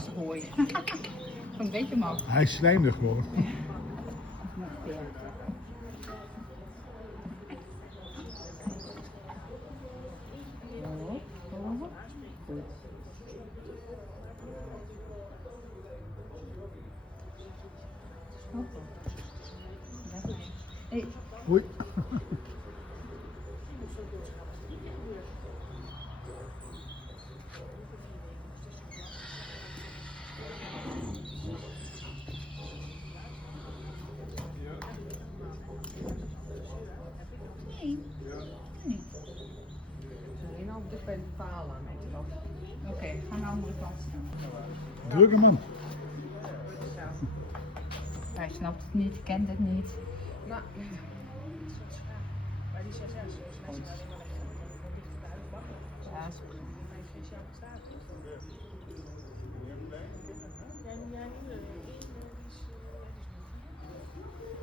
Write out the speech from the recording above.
gras gooien. Een beetje man. Hij is zwijmig geworden. Hey. Oei. Nee. Nee. Alleen al dicht bij de palen aan het af. Oké, ga naar de andere kant staan. Drukke man. Hij snapt het niet, kent het niet. Nou, Maar die 6 is dus mensen Ja, is goed. speciaal bestaat.